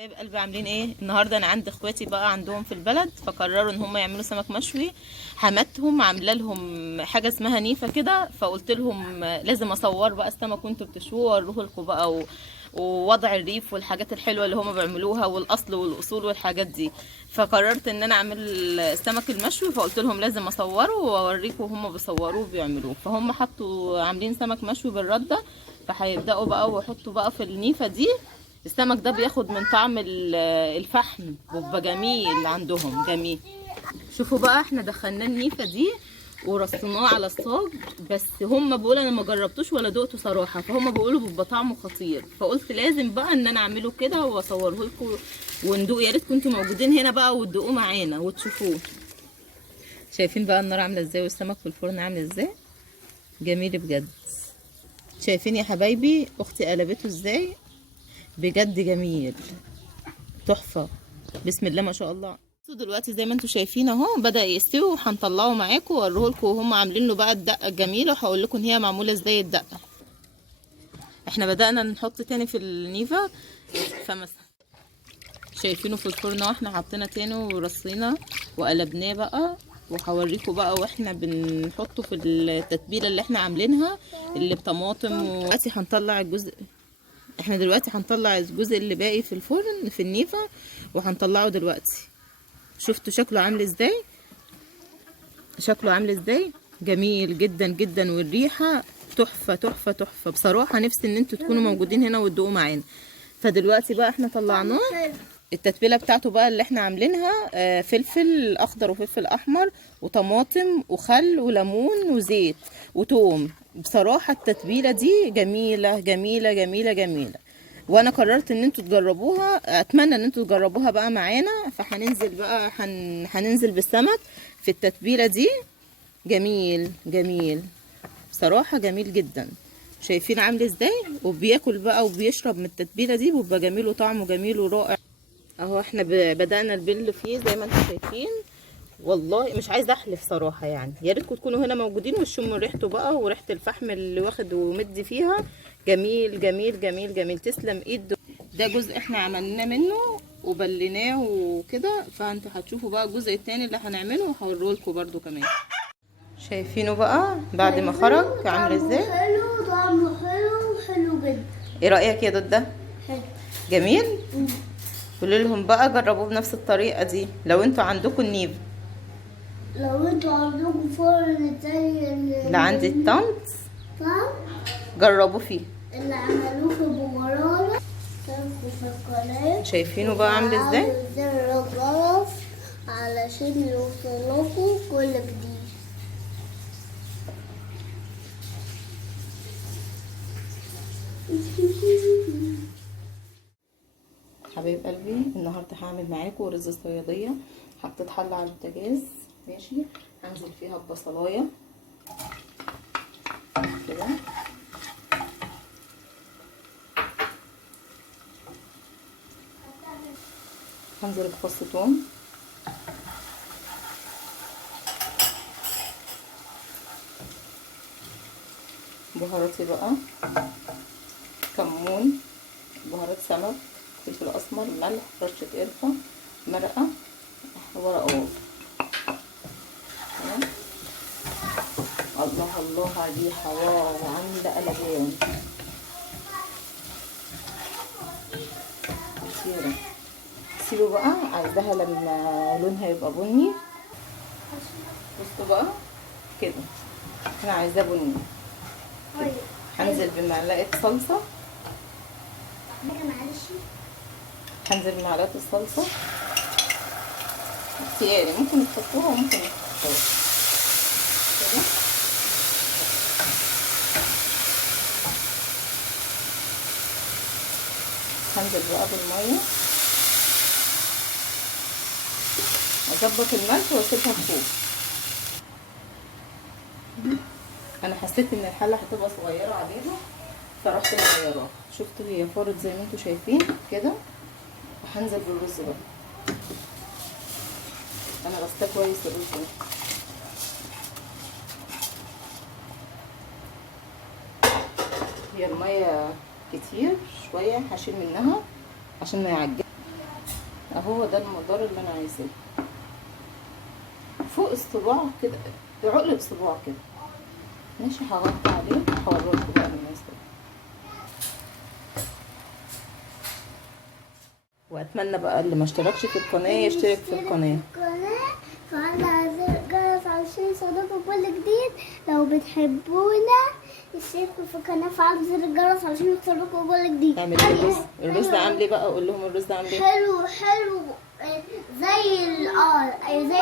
حبايب قلبي عاملين ايه النهارده؟ انا عند اخواتي بقى عندهم في البلد، فقرروا ان هم يعملوا سمك مشوي. حماتهم عامله لهم حاجه اسمها نيفه كده، فقلت لهم لازم اصور بقى السمك وانتوا بتشووه واوريه لكم بقى ووضع الريف والحاجات الحلوه اللي هم بيعملوها والاصل والاصول والحاجات دي. فقررت ان انا اعمل السمك المشوي، فقلت لهم لازم اصوره واوريكم هم بيصوروه وبيعملوه. فهم حطوا عاملين سمك مشوي بالرده، فهيبداوا بقى ويحطوا بقى في النيفه دي. السمك ده بياخد من طعم الفحم، بيبقى جميل عندهم جميل. شوفوا بقى احنا دخلنا النيفه دي ورصيناه على الصاج، بس هم بيقولوا انا ما جربتوش ولا دقته صراحه، فهم بيقولوا بيبقى طعمه خطير، فقلت لازم بقى ان انا اعمله كده واصوره لكم وندوق. يا ريت كنتوا موجودين هنا بقى وتدوقوه معانا وتشوفوه. شايفين بقى النار عامله ازاي والسمك في الفرن عامل ازاي؟ جميل بجد. شايفين يا حبايبي اختي قلبته ازاي؟ بجد جميل، تحفه، بسم الله ما شاء الله. دلوقتي زي ما انتم شايفين اهو بدا يستوي، وهنطلعه معاكم واوريه لكم وهم عاملين له بقى الدقه الجميله، وهقول لكم هي معموله ازاي الدقه. احنا بدانا نحط تاني في النيفه، فمثلا شايفينه في الفرن واحنا حطينا تاني ورصينا وقلبناه بقى، وهوريكم بقى واحنا بنحطه في التتبيله اللي احنا عاملينها اللي بطماطم. ودلوقتي هنطلع الجزء، احنا دلوقتي هنطلع الجزء اللي باقي في الفرن في النيفه وهنطلعه دلوقتي. شفتوا شكله عامل ازاي؟ شكله عامل ازاي؟ جميل جدا جدا، والريحه تحفه تحفه تحفه بصراحه. نفسي ان انتوا تكونوا موجودين هنا وتدوقوا معانا. فدلوقتي بقى احنا طلعناه. التتبيله بتاعته بقى اللي احنا عاملينها فلفل اخضر وفلفل احمر وطماطم وخل وليمون وزيت وتوم. بصراحه التتبيله دي جميله جميله جميله جميله، وانا قررت ان انتوا تجربوها. اتمنى ان انتوا تجربوها بقى معانا. فهننزل بقى هننزل بالسمك في التتبيله دي. جميل جميل بصراحه، جميل جدا. شايفين عامل ازاي؟ وبياكل بقى وبيشرب من التتبيله دي، بيبقى جميل وطعمه جميل ورائع اهو. احنا بدأنا البل فيه زي ما انتم شايفين. والله مش عايزه احلف صراحه، يعني يا ريتكم تكونوا هنا موجودين وتشموا ريحته بقى وريحه الفحم اللي واخد ومدي فيها. جميل جميل جميل جميل، تسلم ايد. ده جزء احنا عملناه منه وبليناه وكده، فانتوا هتشوفوا بقى الجزء التاني اللي هنعمله وهوريه لكم برده كمان. شايفينه بقى بعد ما خرج عامل ازاي؟ حلو، طعمه حلو حلو جدا. ايه رايك يا ضد؟ حلو جميل. قولوا لهم بقى جربوه بنفس الطريقه دي لو انتوا عندكم النيف. لو انتوا عندكم فرن زي اللي عندي الطنط فاهم جربوا فيه اللي عملوه في بورانا في القناة. شايفينه بقى عامل ازاي؟ زر الجرس علشان يوصلكوا كل جديد. حبايب قلبي النهارده هعمل معاكم رز الصياديه. حطيت حله على البوتاجاز ماشي، هنزل فيها ببصلايه كده، هنزل بفص ثوم، بهاراتي بقى كمون، بهارات سمك، فلفل اسمر، ملح، رشه قرفه، مرقه، ورق ورق. الله الله على الريحه، واو عامله قلبان كتيره. سيبوا بقى، عايزاها لما لونها يبقى بني. بصوا بقى كده، انا عايزاه بني. هنزل بمعلقه صلصه، هنزل بمعلقه الصلصه اختياري، ممكن تحطوها وممكن ما تحطوهاش كده. هنزل بقى بالميه، اظبط الملح واسيبها تفوق. انا حسيت ان الحله هتبقى صغيره عليها فرحت مغيراها. شفتوا هي فارت زي ما انتم شايفين كده. وهنزل بالرز بقى، انا غسلاه كويس الرز ده. هي الميه كتير شويه، هشيل منها عشان ما يعجنش. اهو ده المقدار اللي انا عايزاه، فوق الصباع كده، بعقلة صباع كده. ماشي، هغطي عليه هوريكم بقى المناسبة. واتمنى بقى اللي ما اشتركش في القناة يشترك في القناة. فعلى زر الجرس علشان يوصلكوا كل جديد. لو بتحبونا اشتركوا في القناة، فعلوا زر الجرس علشان يوصلكوا كل جديد. اعمل الرز. الرز ده عامل ايه بقى؟ اقول لهم الرز ده عامل ايه؟ حلو حلو، زي زي